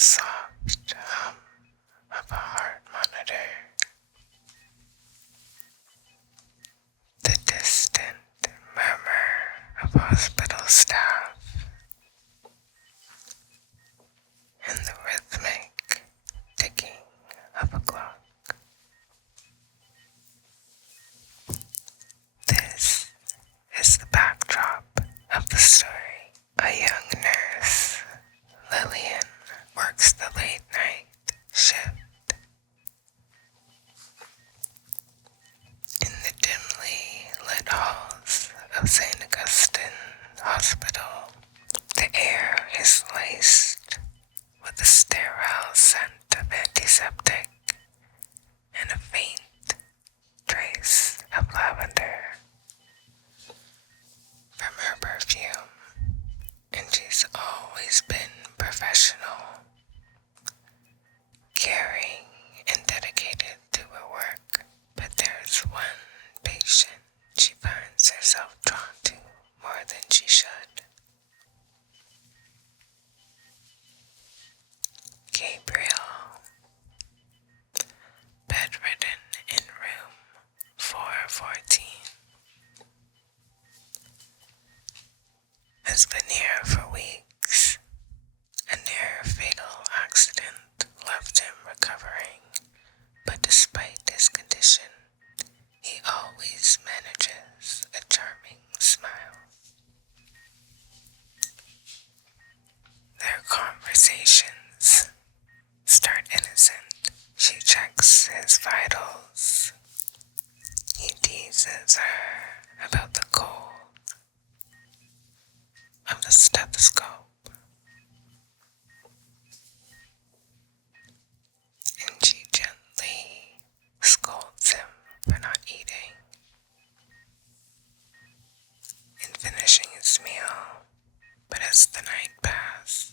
soft hum of a heart monitor, the distant murmur of hospital staff, and the rhythmic ticking of a clock. This is the backdrop of the story. A young nurse, Lillian, works the late night shift. In the dimly lit halls of St. Augustine Hospital, the air is laced with the sterile scent of antiseptic and a faint trace of lavender from her perfume, and she's always been professional, caring and dedicated to her work. But there's one patient she finds herself drawn to more than she should. Gabriel, bedridden in room 414, has been here for weeks. A near-fatal accident left him recovering, but despite his condition, he always manages a charming smile. Their conversations start innocent. She checks his vitals. He teases her about the cold of the stethoscope, and she gently scolds him for not eating and finishing his meal. But as the night passes,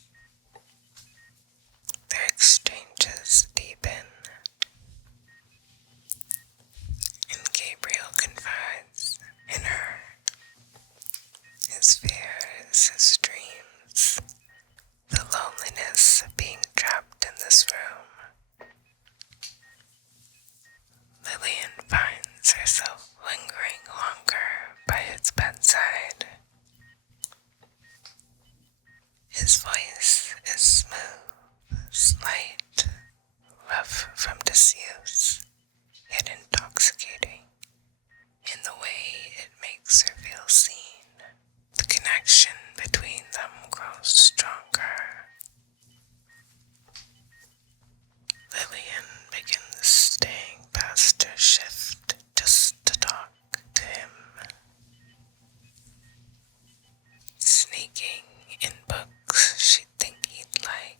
their exchanges deepen, and Gabriel confides in her his fears, his dreams, the loneliness of being trapped in this room. Lillian finds herself lingering longer by his bedside. His voice is smooth, slight, rough from disuse, yet intoxicating in the way it makes her feel seen. The connection between them grows stronger. Lillian begins staying past her shift just to talk to him, sneaking in books she'd think he'd like.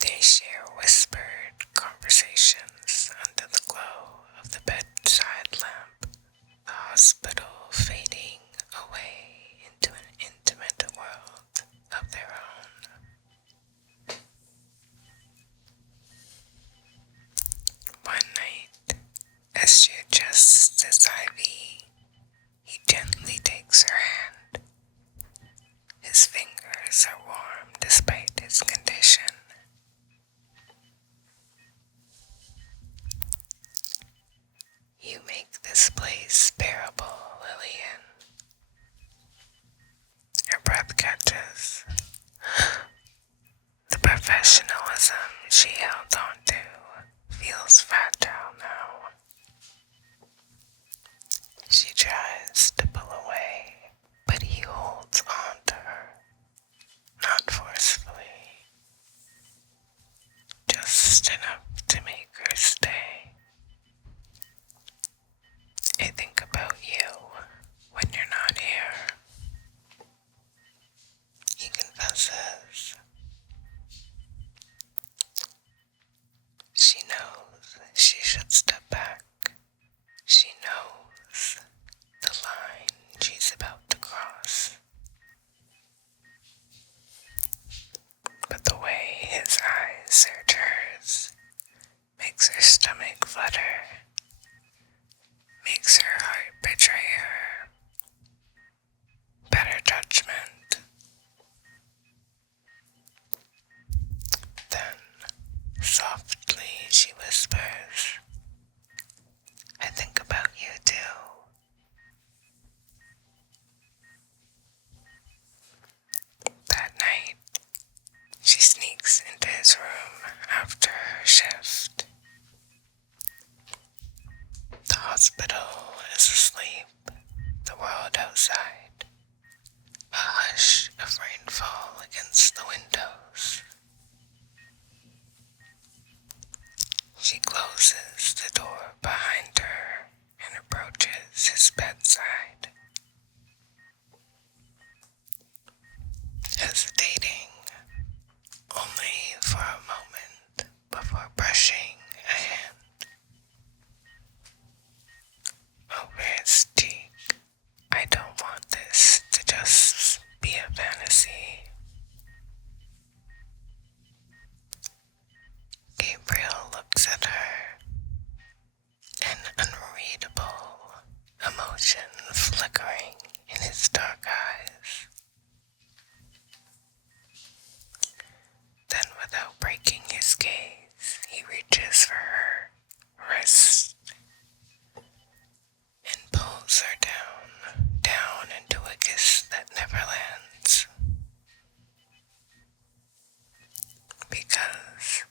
They share whispered conversations under the glow of the bedside lamp, the hospital fading away into an intimate world of their own. One night, as she adjusts his IV, he gently takes her hand. His fingers are warm despite his condition. You make this place bearable, Lillian. Her breath catches. The professionalism she held on to feels fragile now. She tries to pull away, but he holds on to her, not forcefully, just enough to make her stay. I think about you when you're not here, he confesses. She knows she should step back. She knows the line she's about to cross. But the way his eyes search hers She closes the door behind her and approaches his bedside, hesitating only for a moment before brushing a hand over his cheek. I don't want this to just be a fantasy. Gabriel looks at her, an unreadable emotion flickering in his dark eyes. Then, without breaking his gaze, he reaches for her wrist and pulls her down into a kiss that never lands. Because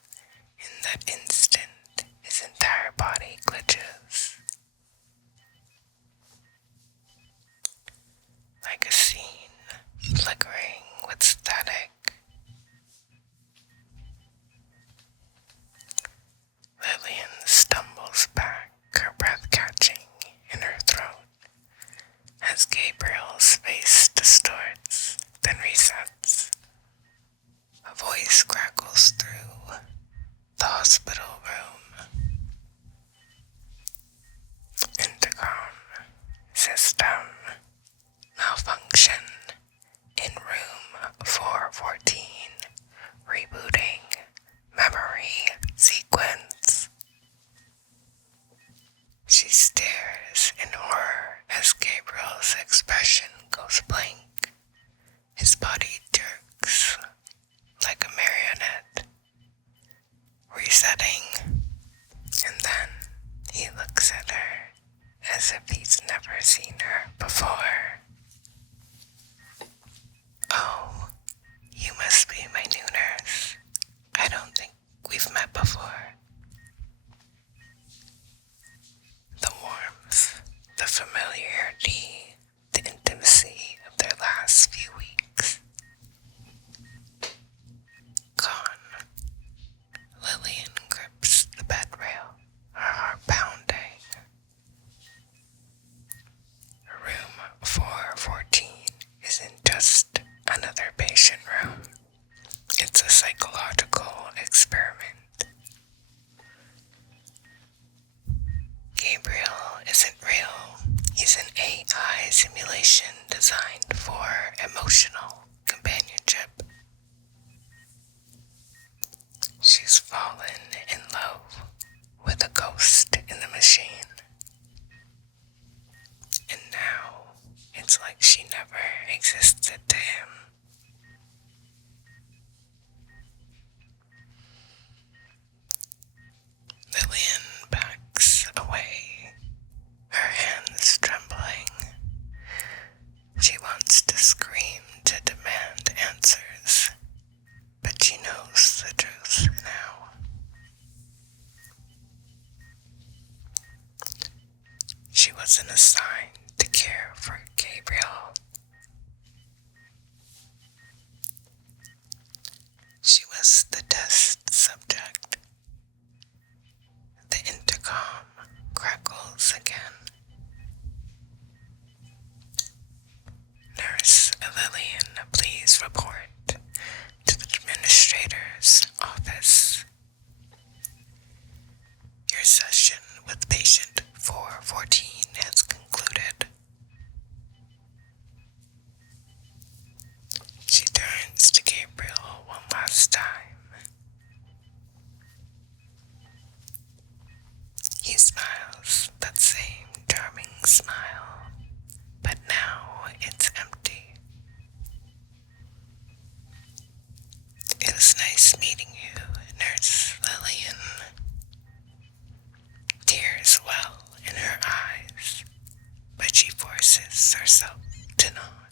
in that instant, his entire body glitches. Like a scene flickering with static. Lillian stumbles back, her breath catching in her throat, as Gabriel's face distorts, then resets. A voice crackles through the hospital room. Intercom system malfunction in room 414. Rebooting memory sequence. She stares in horror as Gabriel's expression goes blank. His body jerks like a marionette, resetting, and then he looks at her as if he's never seen her before. Oh, you must be my new nurse. I don't think we've met before. The warmth, the familiarity, the intimacy of their last few weeks. Gone. Lillian grips the bed rail, her heart pounding. Room 414 isn't just another patient room. It's a psychological experiment. Gabriel isn't real. He's an AI simulation designed for emotional companionship. She's fallen in love with a ghost in the machine. And now it's like she never existed to him. Lillian backs away, her hands trembling. She wants to scream to demand answers, but she knows the truth now. She wasn't assigned to care for Gabriel. She was the test subject. The intercom crackles again. Nurse Lillian, please report to the administrator's office. Your session with patient 414 has concluded. She turns to Gabriel one last time. He smiles that same charming smile, but now it's empty. It was nice meeting you, Nurse Lillian. Tears well in her eyes, but she forces herself to nod.